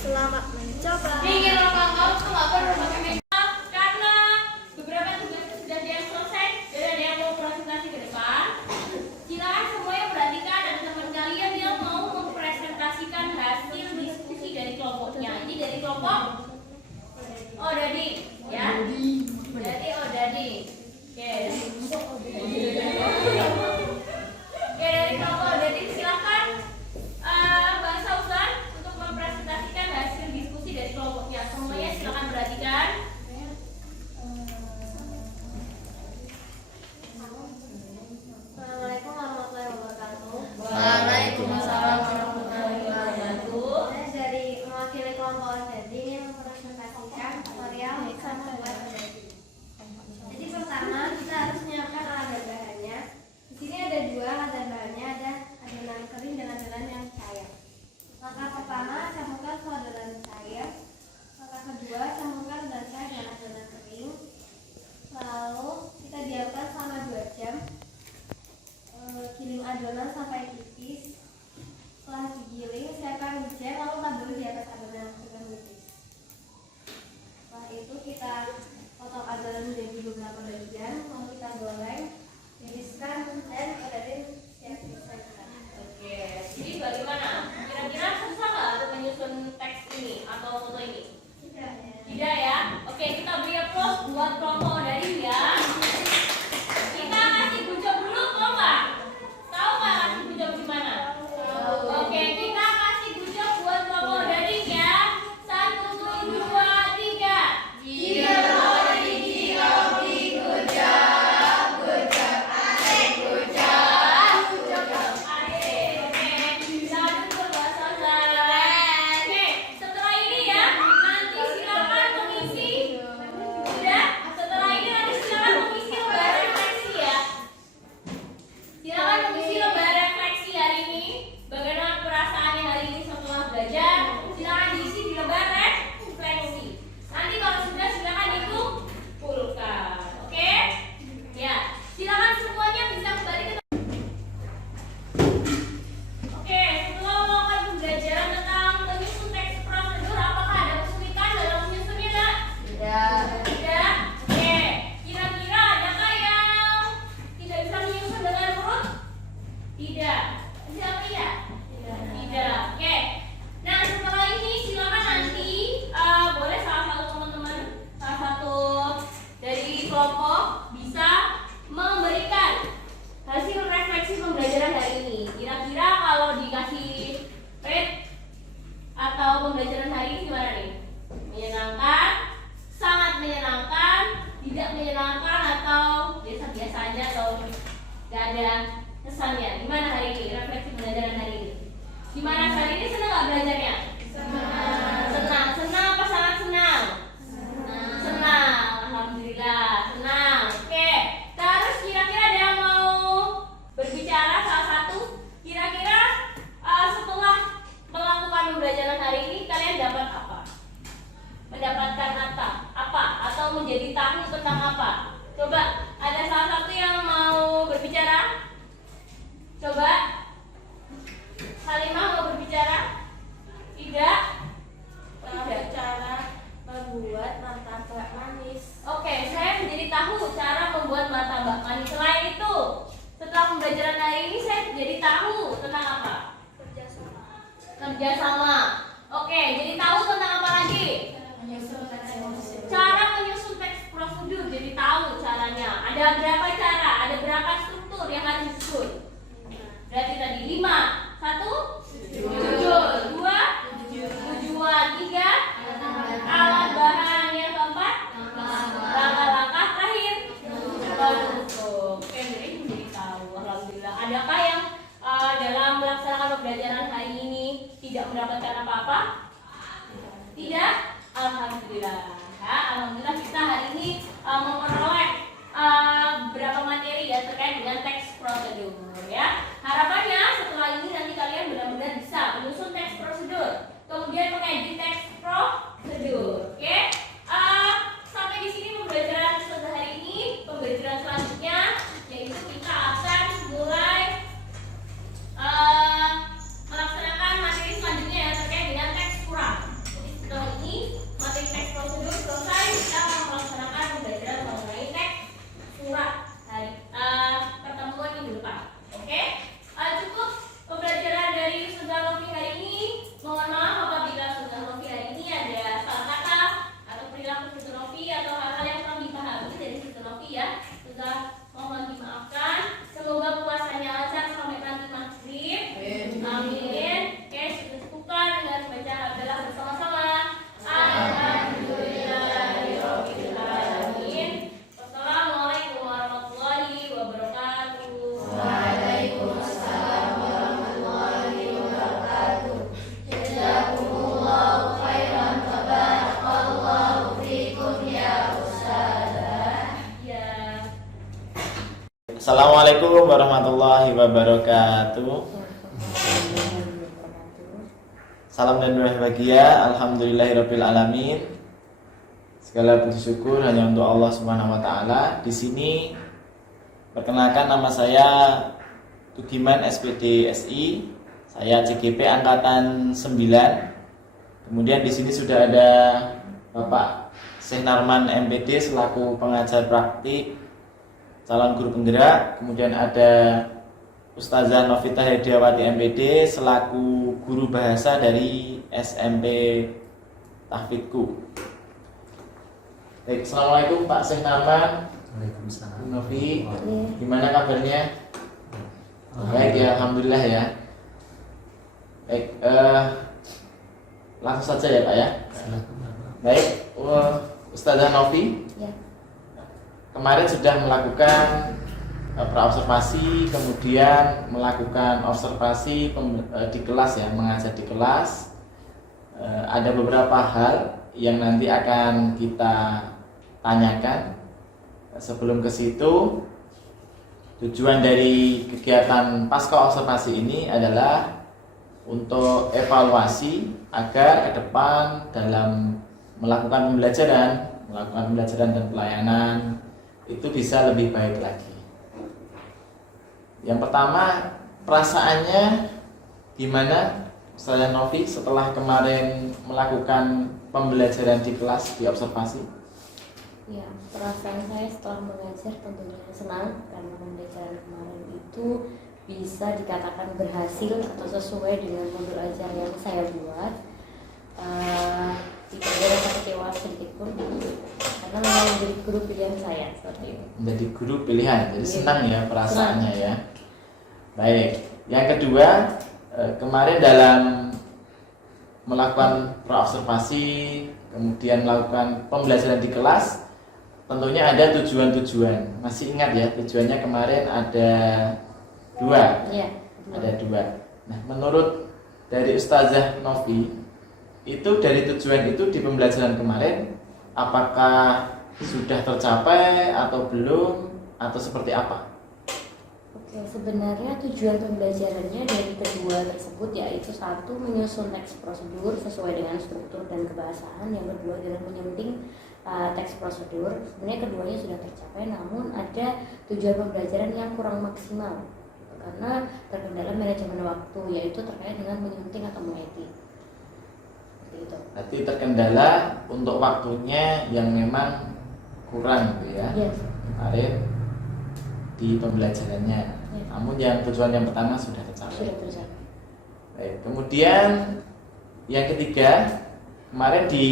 Selamat mencoba. Dingin orang kamu tuh nggak perlu pakai makeup karena beberapa tugas sudah ada yang selesai dan ada yang mau presentasi ke depan. Silakan semuanya perhatikan dan teman kalian yang mau mempresentasikan hasil diskusi dari kelompoknya. Ini dari kelompok Odadi, ya. Berarti Odadi. Oke. Oke, dari kelompok Odadi silakan Mbak Sausan untuk mempresentasikan hasil diskusi dari kelompoknya. Semuanya silakan perhatikan. Assalamualaikum warahmatullahi wabarakatuh. Waalaikumsalam warahmatullahi wabarakatuh. Saya dari mewakili kelompok Odadi ingin mempresentasikan tutorial Excel membuat Odadi. Jadi pertama kita harus menyiapkan alat dan bahannya. Di sini ada dua alat dan bahannya, ada adonan kering dan adonan yang cair. Langkah pertama campurkan semua adonan cair. Langkah kedua campurkan adonan cair dan adonan kering. Lalu kita diamkan selama 2 jam. Giling adonan sampai tipis. Setelah digiling, siapkan wijen lalu taburi di atas adonan yang sudah tipis. Setelah itu kita potong adonan menjadi beberapa bagian, lalu kita goreng, tiriskan dan Odadi siap disajikan. Oke, jadi bagaimana? Kira-kira susah nggak untuk menyusun teks ini atau foto ini? Tidak ya? Oke, kita beri applause buat kelompok Odadi ya. Kita kasih good job dulu, mau nggak? Tahu nggak kasih good job gimana? Oke, kita kasih good job buat kelompok Odadi ya. 1, 2, 3. Setelah ini ya, nanti silakan mengisi. Sudah? Setelah ini nanti silakan mengisi lembar refleksi ya. Silakan mengisi lembar refleksi hari ini. Bagaimana perasaannya hari ini setelah belajar? Silakan diisi di lembar refleksi. Nanti kalau sudah silakan dikumpulkan. Oke? Ya, silakan semuanya bisa kembali ke. Oke, setelah melakukan pembelajaran tentang menyusun teks prosedur, apakah ada kesulitan dalam menyusunnya, Nak? Tidak. Oke, kira-kira adakah yang tidak bisa menyusun dengan huruf? Tidak. Siapa tidak? Tidak. Oke. Nah, setelah ini silakan nanti boleh salah satu teman-teman, salah satu dari kelompok bisa memberikan hasil refleksi pembelajaran hari ini. Kira-kira kalau dikasih rate atau pembelajaran hari ini gimana nih? Menyenangkan, sangat menyenangkan, tidak menyenangkan, atau biasa-biasa aja atau nggak ada kesannya? Gimana hari ini refleksi pembelajaran hari ini? Gimana hari ini, senang nggak belajarnya? Senang. Senang apa sangat senang? Senang. Alhamdulillah senang. Oke. Terus kira-kira ada yang mau berbicara salah satu? Kira-kira setelah melakukan pembelajaran hari ini kalian dapat apa? Mendapatkan apa? Atau menjadi tahu tentang apa? Coba ada salah satu yang mau berbicara? Coba. Halimah mau berbicara? Tidak? Cara membuat martabak manis. Oke, saya menjadi tahu cara membuat martabak manis. Selain itu, setelah pembelajaran hari ini saya jadi tahu tentang apa? Kerjasama. Oke, jadi tahu tentang apa lagi? Cara menyusun teks prosedur, jadi tahu caranya. Ada berapa cara? Ada berapa struktur yang harus disusun? Berarti tadi 5. 1, judul. 2, tujuan. 3, alat bahan. Yang keempat, langkah-langkah. Terakhir, penutup. Oke, jadi menjadi tahu. Alhamdulillah. Adakah yang dalam melaksanakan pembelajaran hari ini tidak mendapatkan apa-apa? Tidak? Alhamdulillah. Ya, alhamdulillah kita hari ini memperoleh beberapa materi ya terkait dengan teks prosedur ya. Harapannya setelah ini nanti kalian benar-benar bisa menyusun teks prosedur, kemudian mengedit teks prosedur. Oke? Sampai di sini pembelajaran episode hari ini. Pembelajaran selanjutnya yaitu kita akan mulai Assalamualaikum warahmatullahi wabarakatuh. Salam dan bahagia. Alhamdulillahirabbil alamin. Segala puji syukur hanya untuk Allah Subhanahu wa taala. Di sini perkenalkan, nama saya Tugiman SPD SI. Saya CGP angkatan 9. Kemudian di sini sudah ada Bapak Syekh Narman MPD selaku pengajar praktik calon guru penggerak. Kemudian ada Ustazah Novita Hediawati MPD selaku guru bahasa dari SMP Tahfidku. Baik, assalamualaikum Pak Syekh Narman. Waalaikumsalam. Bu Novi, gimana kabarnya? Baik ya, alhamdulillah ya. Baik, langsung saja ya Pak ya. Silakan Bapak. Baik, Ustazah Novi, Ya. kemarin sudah melakukan praobservasi, kemudian melakukan observasi di kelas ya, mengajar di kelas. Ada beberapa hal yang nanti akan kita tanyakan. Sebelum ke situ, tujuan dari kegiatan pasca observasi ini adalah untuk evaluasi agar ke depan dalam melakukan pembelajaran dan pelayanan itu bisa lebih baik lagi. Yang pertama, perasaannya gimana Ustazah Novi setelah kemarin melakukan pembelajaran di kelas, di observasi? Ya, perasaan saya setelah mengajar tentunya senang karena pembelajaran kemarin itu bisa dikatakan berhasil atau sesuai dengan modul ajar yang saya buat. Tidak ada rasa kecewa sedikit pun karena memang menjadi guru pilihan saya seperti itu. Menjadi guru pilihan, jadi senang ya perasaannya ya. Baik, yang kedua, kemarin dalam melakukan praobservasi, kemudian melakukan pembelajaran di kelas, tentunya ada tujuan-tujuan. Masih ingat ya, tujuannya kemarin ada 2. Iya. Ada 2. Nah, menurut dari Ustazah Novi, itu dari tujuan itu di pembelajaran kemarin, apakah sudah tercapai atau belum, atau seperti apa? Oke, sebenarnya tujuan pembelajarannya dari kedua tersebut yaitu satu, menyusun teks prosedur sesuai dengan struktur dan kebahasaan. Yang kedua adalah menyunting teks prosedur. Sebenarnya keduanya sudah tercapai, namun ada tujuan pembelajaran yang kurang maksimal karena terkendala manajemen waktu, yaitu terkait dengan menyunting atau mengedit. Seperti itu. Berarti terkendala untuk waktunya yang memang kurang gitu ya. Yes. Kemarin di pembelajarannya. Ya. Namun yang tujuan yang pertama sudah tercapai. Sudah tercapai. Baik, kemudian yang ketiga, kemarin di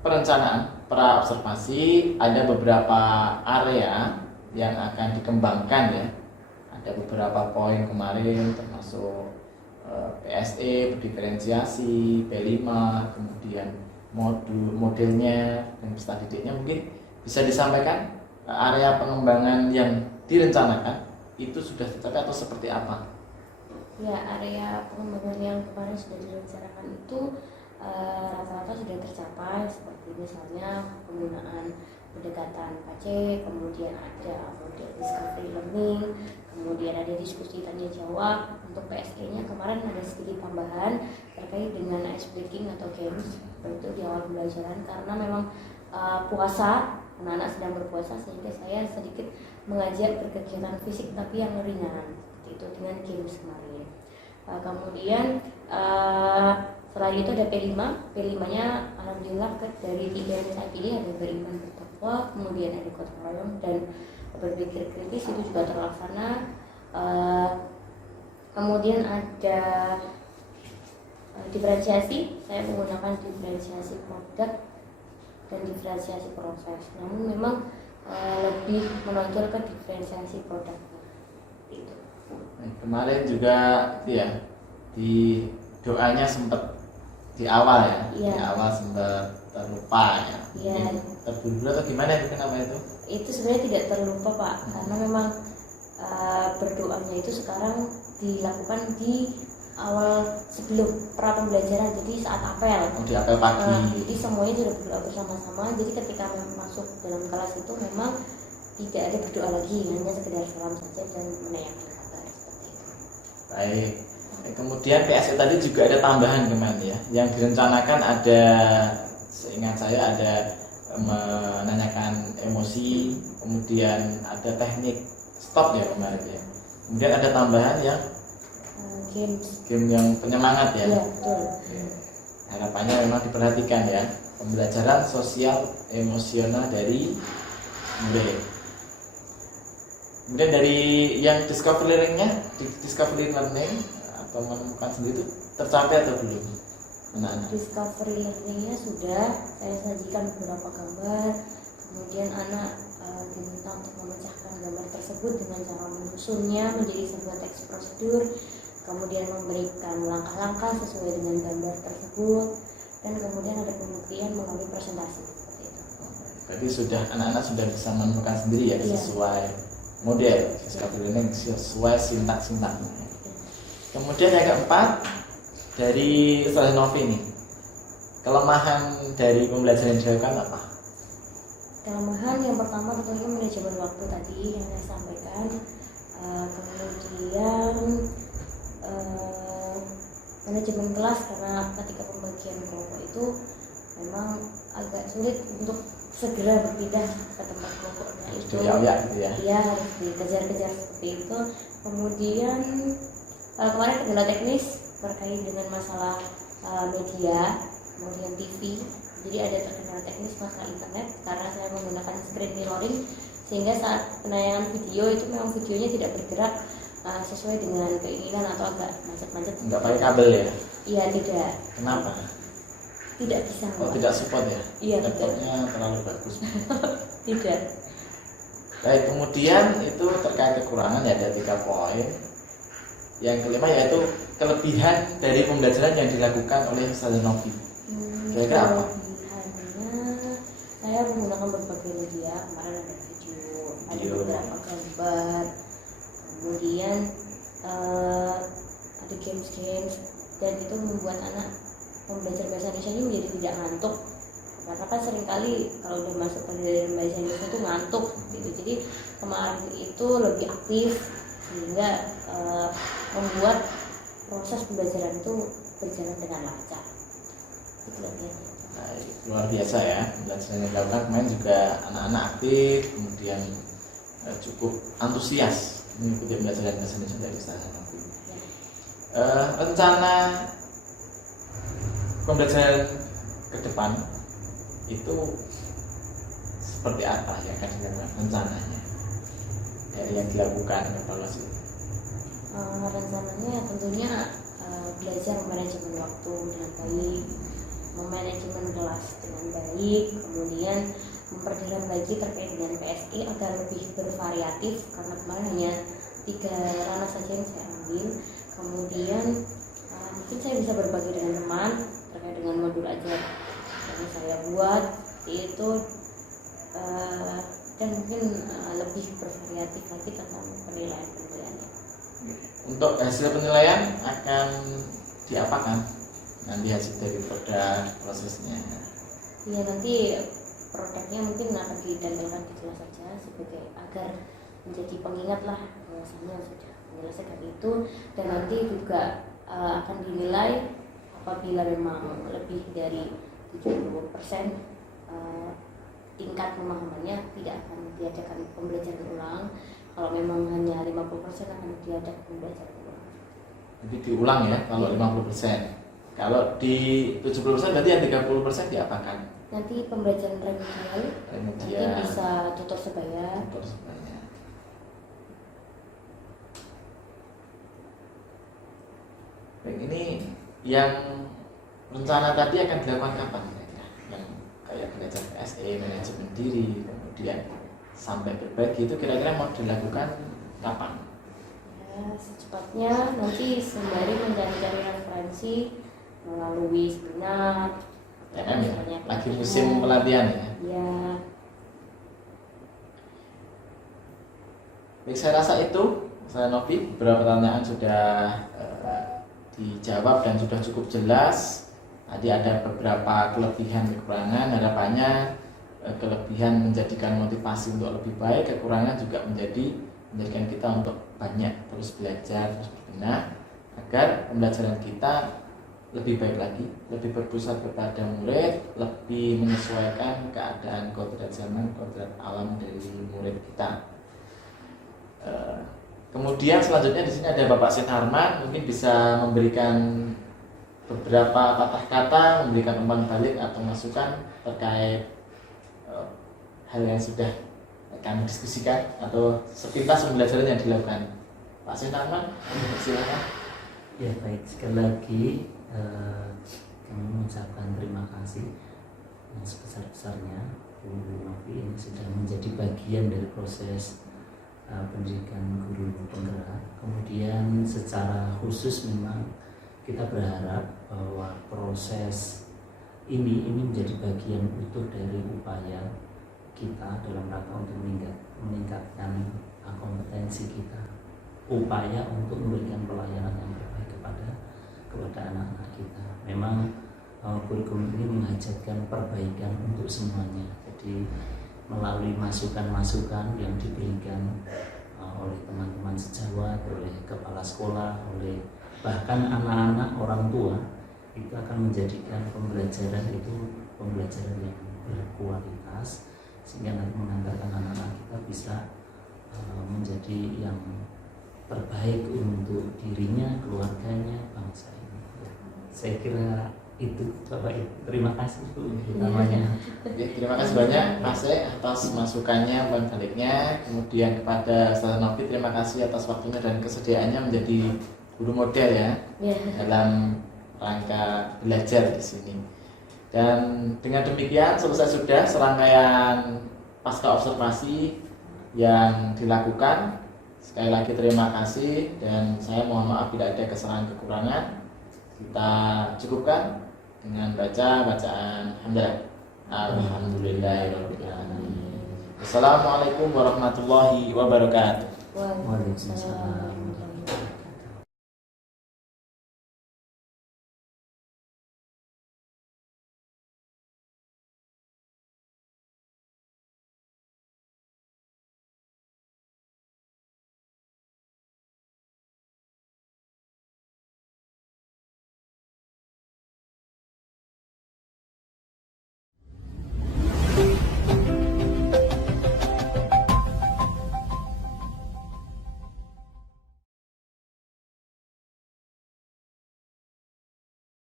perencanaan praobservasi ada beberapa area yang akan dikembangkan ya. Ada beberapa poin kemarin termasuk PSE, diferensiasi, P5, kemudian modelnya dan peserta didiknya. Mungkin bisa disampaikan area pengembangan yang direncanakan itu sudah tercapai atau seperti apa? Ya, area pengembangan yang kemarin sudah direncanakan itu rata-rata sudah tercapai, seperti misalnya penggunaan pendekatan KC, kemudian ada model discovery learning, kemudian ada diskusi tanya jawab. Untuk PSE-nya kemarin ada sedikit tambahan terkait dengan ice breaking atau games itu di awal pembelajaran karena memang puasa, anak-anak sedang berpuasa, sehingga saya sedikit mengajar berkegiatan fisik tapi yang ringan seperti itu dengan games kemarin. Kemudian selain itu ada P5, P5-nya alhamdulillah dari 3 yang saya pilih ada beriman bertakwa, kemudian ada gotong royong dan berpikir kritis, itu juga terlaksana. Kemudian ada diferensiasi, saya menggunakan diferensiasi produk dan diferensiasi proses, namun memang lebih menonjol ke diferensiasi produk itu. Kemarin juga ya di doanya sempat di awal ya, Iya. di awal sempat terlupa ya. Iya. Terburu-buru atau gimana itu, kenapa itu? Itu sebenarnya tidak terlupa Pak, karena memang berdoanya itu sekarang dilakukan di awal sebelum pra pembelajaran, jadi saat apel. Di apel pagi. Jadi semuanya sudah berdoa bersama-sama. Jadi ketika masuk dalam kelas itu memang tidak ada berdoa lagi, hanya sekedar salam saja dan menanyakan kabar seperti itu. Baik. Kemudian PSE tadi juga ada tambahan kemarin ya, yang direncanakan ada, seingat saya ada menanyakan emosi, kemudian ada teknik stop ya kemarin ya. Kemudian ada tambahan yang game yang penyemangat ya. Iya, betul. Harapannya memang diperhatikan ya, pembelajaran sosial emosional dari murid. Kemudian dari yang discovery learning atau menemukan sendiri itu tercapai atau belum anak-anak? Discovery learningnya sudah, saya sajikan beberapa gambar, kemudian anak diminta untuk memecahkan gambar tersebut dengan cara menyusunnya menjadi sebuah teks prosedur, kemudian memberikan langkah-langkah sesuai dengan gambar tersebut, dan kemudian ada pembuktian melalui presentasi seperti itu. Berarti sudah anak-anak sudah bisa menemukan sendiri ya, Iya. sesuai model discovery learning, sesuai sintak-sintaknya. Kemudian yang keempat dari Ustaz Novi ini, kelemahan dari pembelajaran yang dilakukan apa? Kelemahan yang pertama tentunya manajemen waktu tadi yang saya sampaikan, kemudian manajemen kelas, karena ketika pembagian kelompok itu memang agak sulit untuk segera berpindah ke tempat kelompoknya itu. Ya, gitu ya. Iya, harus dikejar-kejar seperti itu. Kemudian kemarin kendala teknis terkait dengan masalah media, kemudian TV. Jadi ada terkendala teknis masalah internet karena saya menggunakan screen mirroring, sehingga saat penayangan video itu memang videonya tidak bergerak sesuai dengan keinginan atau agak macet-macet. Nggak pakai kabel ya? Iya, tidak. Kenapa? Tidak bisa. Oh, tidak support ya? Iya, laptopnya terlalu bagus. Tidak. Baik, kemudian itu terkait kekurangan ya, ada 3 poin. Yang kelima yaitu kelebihan dari pembelajaran yang dilakukan oleh Ustaz Novi. Kira-kira apa? Kelebihannya, saya menggunakan berbagai media. Kemarin ada video, ada Video. beberapa gambar, kemudian ada games-games, dan itu membuat anak pembelajar bahasa Indonesia ini menjadi tidak ngantuk. Karena kan seringkali kalau udah masuk pelajaran bahasa Indonesia itu ngantuk gitu. Jadi kemarin itu lebih aktif, sehingga membuat proses pembelajaran itu berjalan dengan lancar. Itu kelebihannya. Baik, luar biasa ya pembelajaran yang dilakukan kemarin, juga anak-anak aktif, kemudian cukup antusias mengikuti pembelajaran bahasa Indonesia dari Ustaz Novi. Rencana pembelajaran ke depan itu seperti apa yang akan dilakukan rencananya dari yang dilakukan evaluasi? Rencananya tentunya belajar manajemen waktu dengan baik, memanajemen kelas dengan baik, kemudian memperdalam lagi terkait dengan PSI agar lebih bervariatif, karena kemarin hanya 3 ranah saja yang saya ambil. Kemudian mungkin saya bisa berbagi dengan teman terkait dengan modul ajar yang saya buat itu, dan mungkin lebih bervariatif lagi tentang penilaian-penilaiannya. Untuk hasil penilaian akan diapakan nanti hasil dari produk prosesnya? Ya, nanti produknya mungkin akan ditampilkan di kelas saja sebagai agar menjadi pengingat lah bahwasanya sudah menyelesaikan itu, dan nanti juga akan dinilai apabila memang lebih dari 70% tingkat pemahamannya, tidak akan diadakan pembelajaran ulang. Kalau memang hanya 50% akan diadakan pembelajaran ulang. Jadi diulang ya kalau 50%. Kalau di 70% berarti yang 30% diapakan? Nanti pembelajaran remedial, nanti bisa tutor sebaya. Tutor sebaya. Baik, ini yang rencana tadi akan dilakukan kapan kira-kira? Yang kayak belajar PSE, manajemen diri, kemudian sampai berbagi itu kira-kira mau dilakukan kapan? Ya, secepatnya nanti sembari mencari-cari referensi melalui seminar. Ya, lagi musim pelatihan ya. Ya. Baik, saya rasa itu saya Novi, beberapa pertanyaan sudah dijawab dan sudah cukup jelas. Tadi ada beberapa kelebihan kekurangan, harapannya kelebihan menjadikan motivasi untuk lebih baik, kekurangan juga menjadikan kita untuk banyak terus belajar, terus berbenah agar pembelajaran kita lebih baik lagi, lebih berpusat kepada murid, lebih menyesuaikan keadaan kodrat zaman, kodrat alam dari murid kita. Kemudian selanjutnya di sini ada Bapak Sinarman, mungkin bisa memberikan beberapa patah kata, memberikan umpan balik atau masukan terkait hal yang sudah kami diskusikan atau sepintas pembelajaran yang dilakukan. Pak Sinarman, silakan. Ya baik, sekali lagi kami mengucapkan terima kasih yang sebesar-besarnya Bu Novi ini sudah menjadi bagian dari proses pendidikan guru penggerak. Kemudian secara khusus memang kita berharap bahwa proses ini menjadi bagian utuh dari upaya kita dalam rangka untuk meningkatkan kompetensi kita, upaya untuk memberikan pelayanan yang terbaik kepada anak-anak kita. Memang kurikulum ini mengajarkan perbaikan untuk semuanya. Jadi melalui masukan-masukan yang diberikan oleh teman-teman sejawat, oleh kepala sekolah, oleh bahkan anak-anak orang tua, itu akan menjadikan pembelajaran itu pembelajaran yang berkualitas sehingga nanti mengantarkan anak-anak kita bisa menjadi yang terbaik untuk dirinya, keluarganya, bangsa ini. Saya kira itu Bapak Ibu. Terima kasih Bu utamanya. Ya, terima kasih banyak Mas atas masukannya, umpan baliknya. Kemudian kepada Ustaz Novi, terima kasih atas waktunya dan kesediaannya menjadi guru model ya dalam rangka belajar di sini. Dan dengan demikian selesai sudah serangkaian pasca observasi yang dilakukan. Sekali lagi terima kasih dan saya mohon maaf bila ada kesalahan kekurangan. Kita cukupkan dengan bacaan hamdalah. Alhamdulillahirabbil alamin. Assalamualaikum warahmatullahi wabarakatuh. Waalaikumsalam.